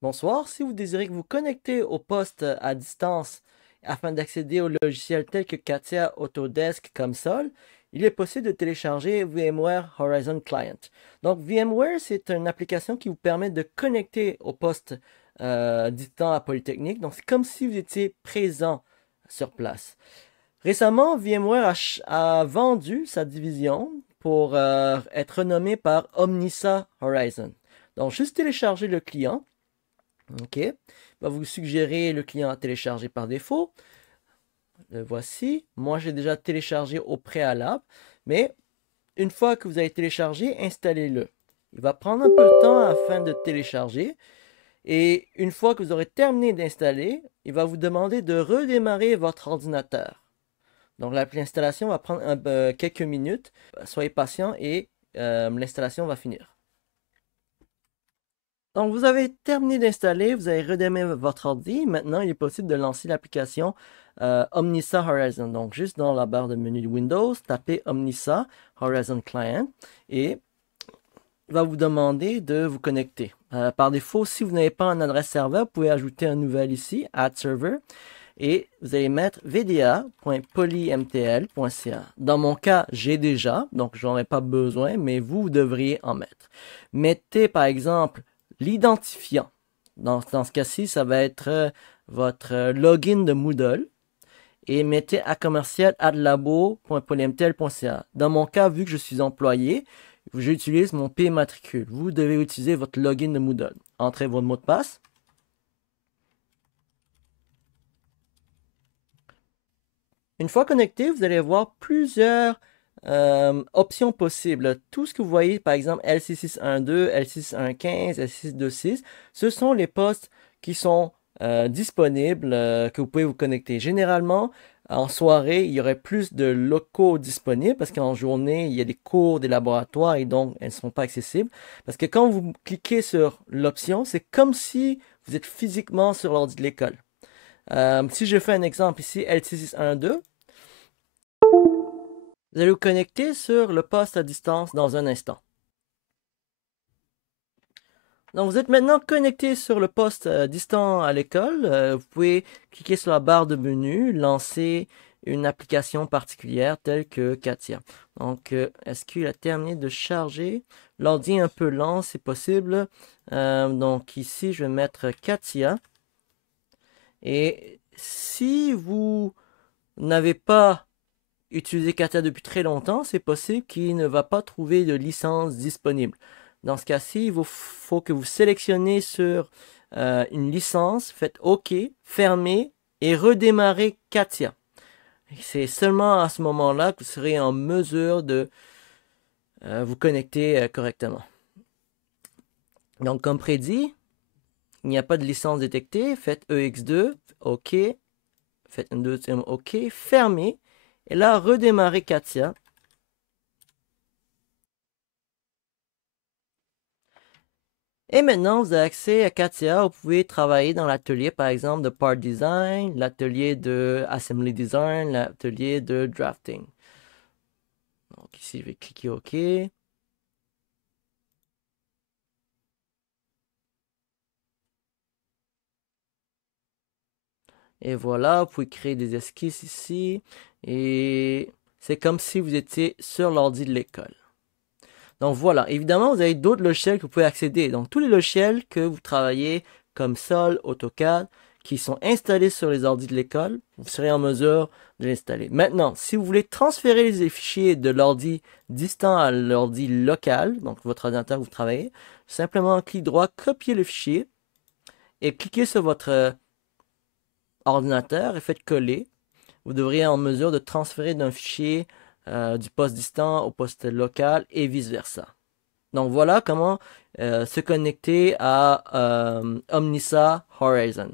Bonsoir, si vous désirez vous connecter au poste à distance afin d'accéder aux logiciels tels que Katia, Autodesk, Console, il est possible de télécharger VMware Horizon Client. Donc VMware, c'est une application qui vous permet de connecter au poste distant à Polytechnique. Donc c'est comme si vous étiez présent sur place. Récemment, VMware a vendu sa division pour être renommée par Omnissa Horizon. Donc juste télécharger le client. OK. Il va vous suggérer le client à télécharger par défaut. Le voici. Moi, j'ai déjà téléchargé au préalable. Mais une fois que vous avez téléchargé, installez-le. Il va prendre un peu de temps afin de télécharger. Et une fois que vous aurez terminé d'installer, il va vous demander de redémarrer votre ordinateur. Donc l'installation va prendre quelques minutes. Soyez patient et l'installation va finir. Donc, vous avez terminé d'installer, vous avez redémarré votre ordi. Maintenant, il est possible de lancer l'application Omnissa Horizon. Donc, juste dans la barre de menu de Windows, tapez Omnissa Horizon Client et il va vous demander de vous connecter. Par défaut, si vous n'avez pas un adresse serveur, vous pouvez ajouter un nouvel ici, Add Server, et vous allez mettre vda.polymtl.ca. Dans mon cas, j'ai déjà, donc je n'en ai pas besoin, mais vous devriez en mettre. Mettez par exemple l'identifiant. Dans ce cas-ci, ça va être votre login de Moodle et mettez à commercial adlabo.polymtl.ca. Dans mon cas, vu que je suis employé, j'utilise mon P matricule. Vous devez utiliser votre login de Moodle. Entrez votre mot de passe. Une fois connecté, vous allez voir plusieurs options possibles. Tout ce que vous voyez, par exemple L6612, L6115, L6626, ce sont les postes qui sont disponibles, que vous pouvez vous connecter. Généralement, en soirée, il y aurait plus de locaux disponibles parce qu'en journée, il y a des cours, des laboratoires et donc elles ne sont pas accessibles. Parce que quand vous cliquez sur l'option, c'est comme si vous êtes physiquement sur l'ordi de l'école. Si je fais un exemple ici, L6612, vous allez vous connecter sur le poste à distance dans un instant. Donc, vous êtes maintenant connecté sur le poste distant à l'école. Vous pouvez cliquer sur la barre de menu, lancer une application particulière telle que Katia. Donc, est-ce qu'il a terminé de charger? L'ordi est un peu lent, c'est possible. Donc, ici, je vais mettre Katia. Et si vous n'avez pas utilisé Katia depuis très longtemps, c'est possible qu'il ne va pas trouver de licence disponible. Dans ce cas-ci, il faut que vous sélectionnez sur une licence, faites OK, fermez et redémarrez Katia. C'est seulement à ce moment-là que vous serez en mesure de vous connecter correctement. Donc, comme prédit, il n'y a pas de licence détectée. Faites EX2, OK. Faites un deuxième OK, fermez. Et là, redémarrez Katia. Et maintenant, vous avez accès à Katia. Vous pouvez travailler dans l'atelier, par exemple, de Part Design, l'atelier de Assembly Design, l'atelier de Drafting. Donc ici, je vais cliquer OK. Et voilà, vous pouvez créer des esquisses ici. Et c'est comme si vous étiez sur l'ordi de l'école. Donc voilà, évidemment, vous avez d'autres logiciels que vous pouvez accéder. Donc tous les logiciels que vous travaillez comme Sol, AutoCAD, qui sont installés sur les ordi de l'école, vous serez en mesure de l'installer. Maintenant, si vous voulez transférer les fichiers de l'ordi distant à l'ordi local, donc votre ordinateur où vous travaillez, simplement clic droit, copier le fichier et cliquez sur votre ordinateur et faites coller. Vous devriez être en mesure de transférer d'un fichier du poste distant au poste local et vice-versa. Donc voilà comment se connecter à Omnissa Horizon.